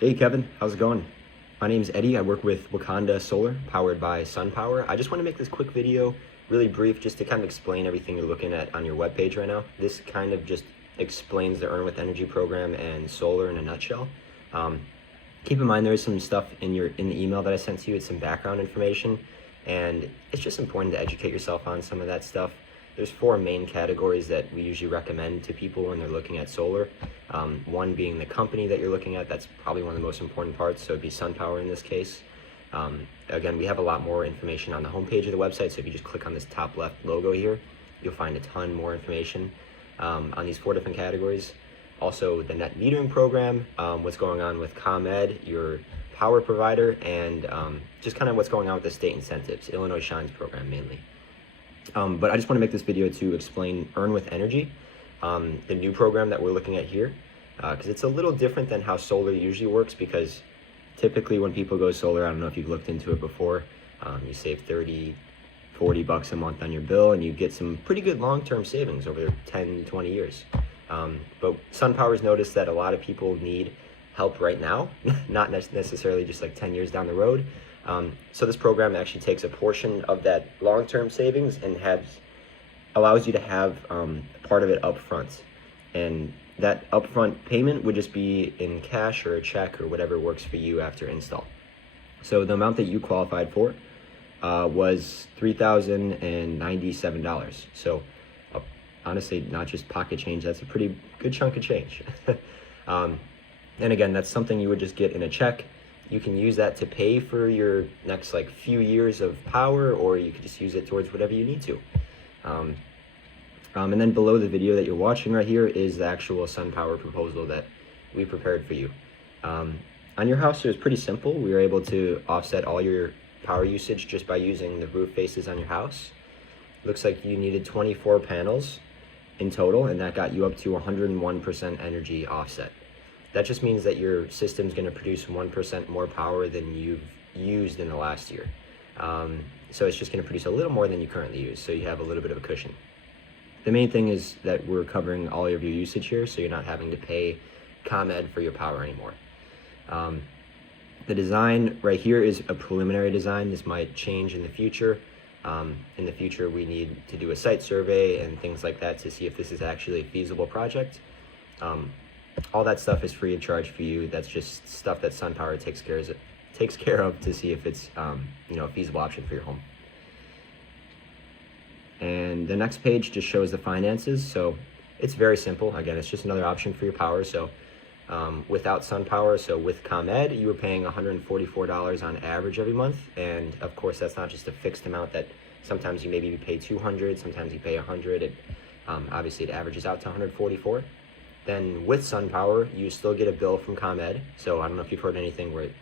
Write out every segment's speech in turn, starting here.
Hey Kevin, how's it going? My name's Eddie. I work with Wakanda Solar, powered by SunPower. I just want to make this quick video, really brief, just to kind of explain everything you're looking at on your webpage right now. This kind of just explains the Earn with Energy program and solar in a nutshell. Keep in mind there is some stuff in the email that I sent to you. It's some background information, and it's just important to educate yourself on some of that stuff. There's four main categories that we usually recommend to people when they're looking at solar. One being the company that you're looking at. That's probably one of the most important parts, so it'd be SunPower in this case. Again, we have a lot more information on the homepage of the website, so if you just click on this top left logo here, you'll find a ton more information on these four different categories. Also, the net metering program, what's going on with ComEd, your power provider, and just kind of what's going on with the state incentives, Illinois Shines program mainly. But I just want to make this video to explain Earn with Energy, the new program that we're looking at here, because it's a little different than how solar usually works, because typically when people go solar, I don't know if you've looked into it before, you save 30, 40 bucks a month on your bill, and you get some pretty good long-term savings over 10, 20 years. But SunPower's noticed that a lot of people need help right now, not necessarily just like 10 years down the road. So this program actually takes a portion of that long-term savings and allows you to have part of it up front. And that upfront payment would just be in cash or a check or whatever works for you after install. So the amount that you qualified for was $3,097. So honestly, not just pocket change, that's a pretty good chunk of change. And again, that's something you would just get in a check. You can use that to pay for your next few years of power, or you could just use it towards whatever you need to. And then below the video that you're watching right here is the actual SunPower proposal that we prepared for you. On your house, it was pretty simple. We were able to offset all your power usage just by using the roof faces on your house. Looks like you needed 24 panels in total, and that got you up to 101% energy offset. That just means that your system's going to produce 1% more power than you've used in the last year. So it's just going to produce a little more than you currently use, so you have a little bit of a cushion. The main thing is that we're covering all of your usage here, so you're not having to pay ComEd for your power anymore. The design right here is a preliminary design. This might change in the future. In the future, we need to do a site survey and things like that to see if this is actually a feasible project. All that stuff is free of charge for you. That's just stuff that SunPower takes care of to see if it's a feasible option for your home. And the next page just shows the finances. So it's very simple. Again, it's just another option for your power. So without SunPower, so with ComEd, you were paying $144 on average every month. And of course, that's not just a fixed amount. That sometimes you maybe pay $200, sometimes you pay $100. Obviously, it averages out to $144. Then with SunPower, you still get a bill from ComEd. So I don't know if you've heard anything where it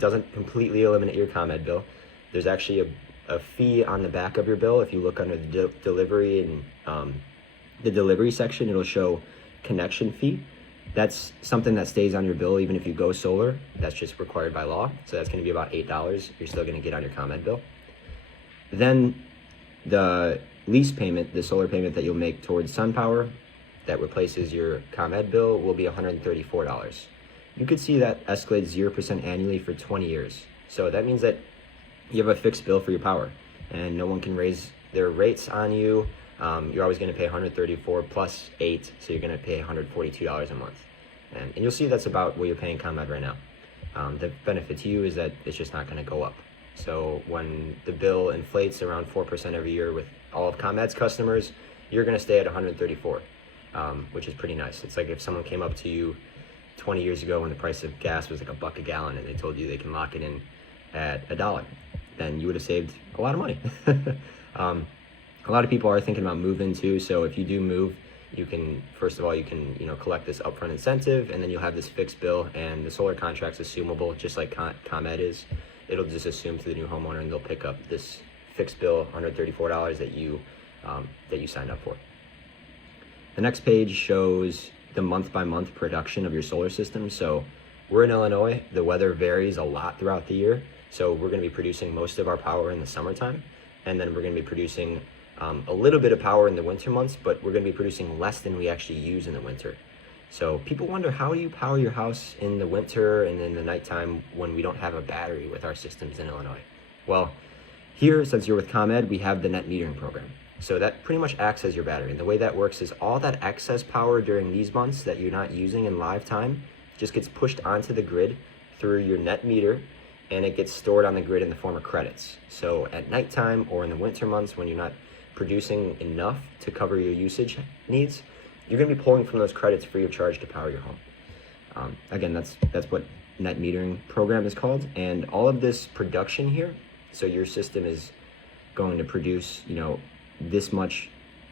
doesn't completely eliminate your ComEd bill. There's actually a fee on the back of your bill. If you look under the delivery and the delivery section, it'll show connection fee. That's something that stays on your bill even if you go solar. That's just required by law. So that's going to be about $8 you're still going to get on your ComEd bill. Then the lease payment, the solar payment that you'll make towards SunPower, that replaces your ComEd bill, will be $134. You could see that escalate 0% annually for 20 years. So that means that you have a fixed bill for your power, and no one can raise their rates on you. You're always going to pay $134 plus $8, so you're going to pay $142 a month. And you'll see that's about what you're paying ComEd right now. The benefit to you is that it's just not going to go up. So when the bill inflates around 4% every year with all of ComEd's customers, you're going to stay at $134. Which is pretty nice. It's like if someone came up to you 20 years ago when the price of gas was like $1 a gallon and they told you they can lock it in at $1, then you would have saved a lot of money. A lot of people are thinking about moving too, so if you do move, you can, first of all, you can collect this upfront incentive, and then you'll have this fixed bill, and the solar contract's assumable, just like ComEd is. It'll just assume to the new homeowner, and they'll pick up this fixed bill, $134 that you signed up for. The next page shows the month-by-month production of your solar system. So we're in Illinois. The weather varies a lot throughout the year. So we're going to be producing most of our power in the summertime, and then we're going to be producing a little bit of power in the winter months, but we're going to be producing less than we actually use in the winter. So people wonder, how do you power your house in the winter and in the nighttime when we don't have a battery with our systems in Illinois? Well, here, since you're with ComEd, we have the net metering program. So that pretty much acts as your battery. And the way that works is all that excess power during these months that you're not using in live time just gets pushed onto the grid through your net meter, and it gets stored on the grid in the form of credits. So at nighttime or in the winter months when you're not producing enough to cover your usage needs, you're going to be pulling from those credits free of charge to power your home. Again, that's what net metering program is called. And all of this production here, so your system is going to produce, this much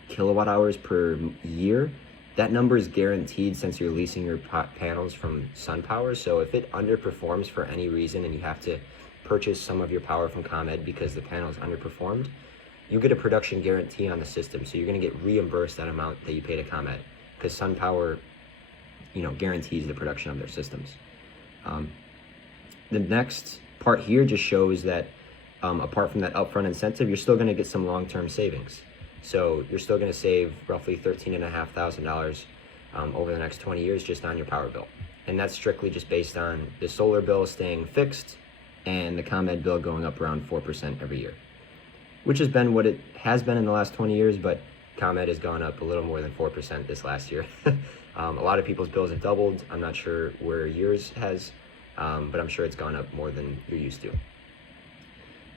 kilowatt hours per year. That number is guaranteed since you're leasing your panels from SunPower. So if it underperforms for any reason and you have to purchase some of your power from ComEd because the panels underperformed, you get a production guarantee on the system. So you're going to get reimbursed that amount that you pay to ComEd because SunPower, guarantees the production of their systems. The next part here just shows that apart from that upfront incentive, you're still going to get some long-term savings. So you're still going to save roughly $13,500 over the next 20 years just on your power bill. And that's strictly just based on the solar bill staying fixed and the ComEd bill going up around 4% every year, which has been what it has been in the last 20 years, but ComEd has gone up a little more than 4% this last year. A lot of people's bills have doubled. I'm not sure where yours has, but I'm sure it's gone up more than you're used to.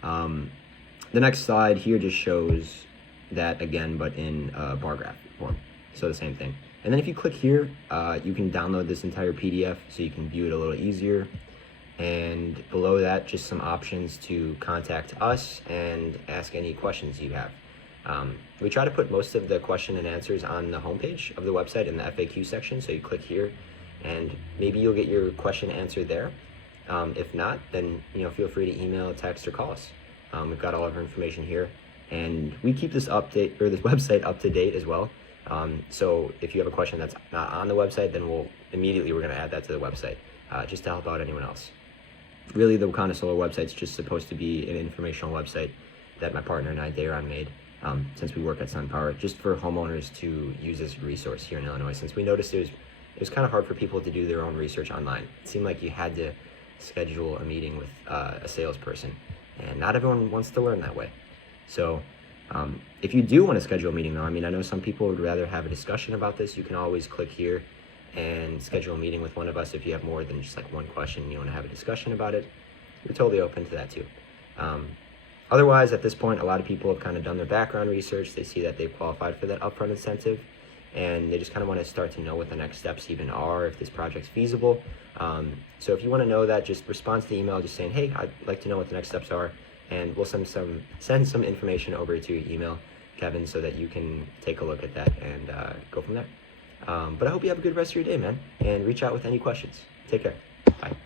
The next slide here just shows that again, but in bar graph form. So the same thing. And then if you click here, you can download this entire PDF so you can view it a little easier. And below that, just some options to contact us and ask any questions you have. We try to put most of the question and answers on the homepage of the website in the FAQ section. So you click here and maybe you'll get your question answered there. If not, then feel free to email, text, or call us. We've got all of our information here, and we keep this website up to date as well. So if you have a question that's not on the website, then we're going to add that to the website just to help out anyone else. Really, the Wakanda Solar website's just supposed to be an informational website that my partner and I, Dayron, made since we work at SunPower, just for homeowners to use as a resource here in Illinois. Since we noticed it was kind of hard for people to do their own research online. It seemed like you had to schedule a meeting with a salesperson, and not everyone wants to learn that way. So if you do want to schedule a meeting though, I know some people would rather have a discussion about this. You can always click here and schedule a meeting with one of us if you have more than just like one question and you want to have a discussion about it. We're totally open to that too. Otherwise, at this point, a lot of people have kind of done their background research. They see that they've qualified for that upfront incentive, and they just kind of want to start to know what the next steps even are, if this project's feasible. So if you want to know that, just respond to the email just saying, hey, I'd like to know what the next steps are, and we'll send some information over to your email, Kevin, so that you can take a look at that and go from there. But I hope you have a good rest of your day, man, and reach out with any questions. Take care.